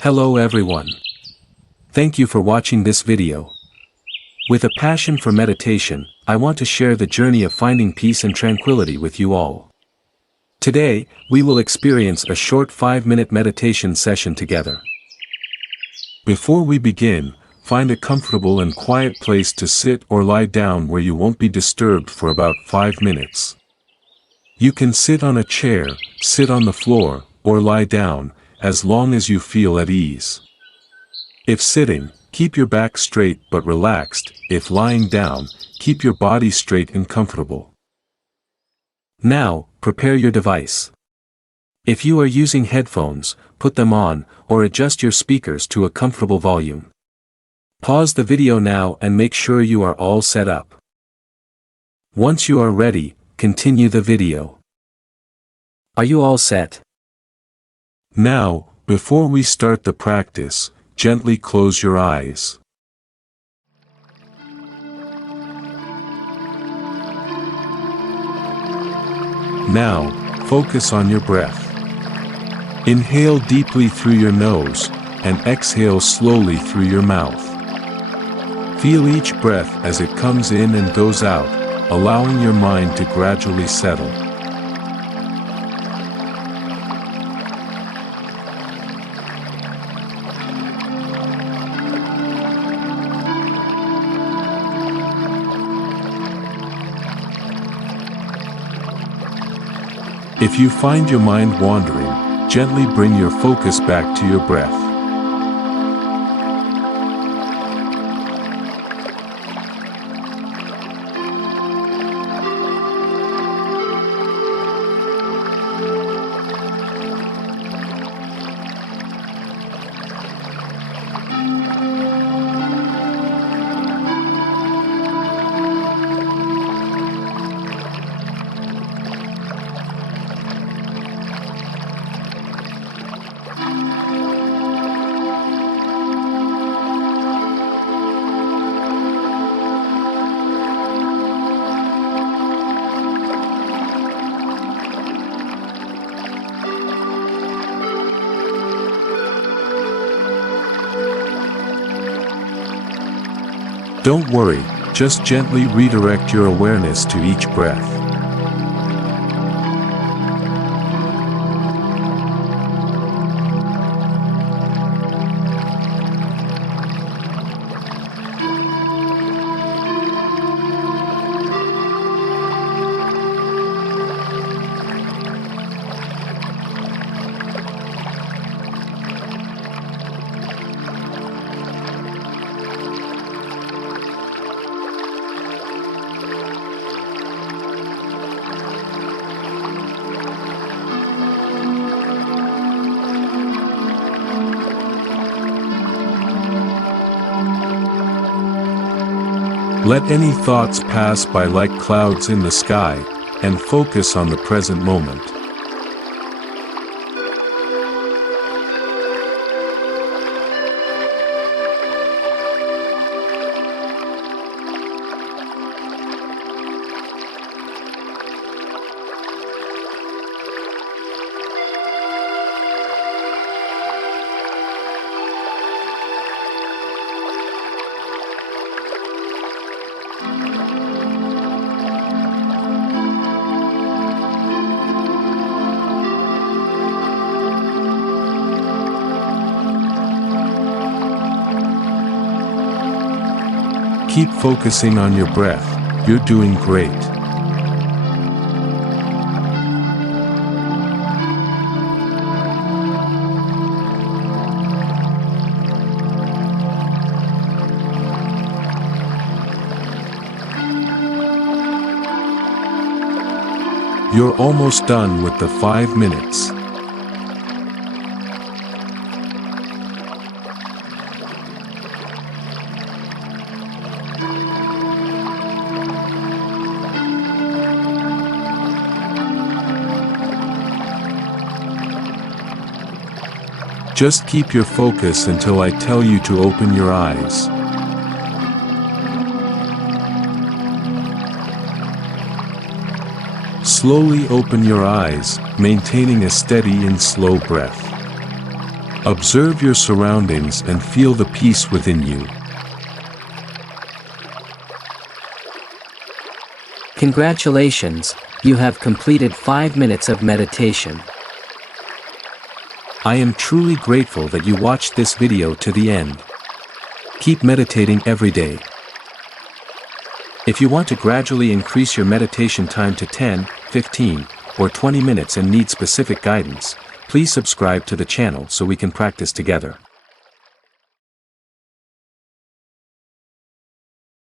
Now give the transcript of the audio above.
Hello everyone. Thank you for watching this video. With a passion for meditation, I want to share the journey of finding peace and tranquility with you all. Today, we will experience a short 5-minute meditation session together. Before we begin, find a comfortable and quiet place to sit or lie down where you won't be disturbed for about 5 minutes. You can sit on a chair, sit on the floor, or lie down, as long as you feel at ease. If sitting, keep your back straight but relaxed. If lying down, keep your body straight and comfortable. Now, prepare your device. If you are using headphones, put them on, or adjust your speakers to a comfortable volume. Pause the video now and make sure you are all set up. Once you are ready, continue the video. Are you all set? Now, before we start the practice, gently close your eyes. Now, focus on your breath. Inhale deeply through your nose, and exhale slowly through your mouth. Feel each breath as it comes in and goes out, allowing your mind to gradually settle. If you find your mind wandering, gently bring your focus back to your breath. Don't worry, just gently redirect your awareness to each breath. Let any thoughts pass by like clouds in the sky, and focus on the present moment. Keep focusing on your breath. You're doing great. You're almost done with the 5 minutes. Just keep your focus until I tell you to open your eyes. Slowly open your eyes, maintaining a steady and slow breath. Observe your surroundings and feel the peace within you. Congratulations, you have completed 5 minutes of meditation. I am truly grateful that you watched this video to the end. Keep meditating every day. If you want to gradually increase your meditation time to 10, 15, or 20 minutes and need specific guidance, please subscribe to the channel so we can practice together.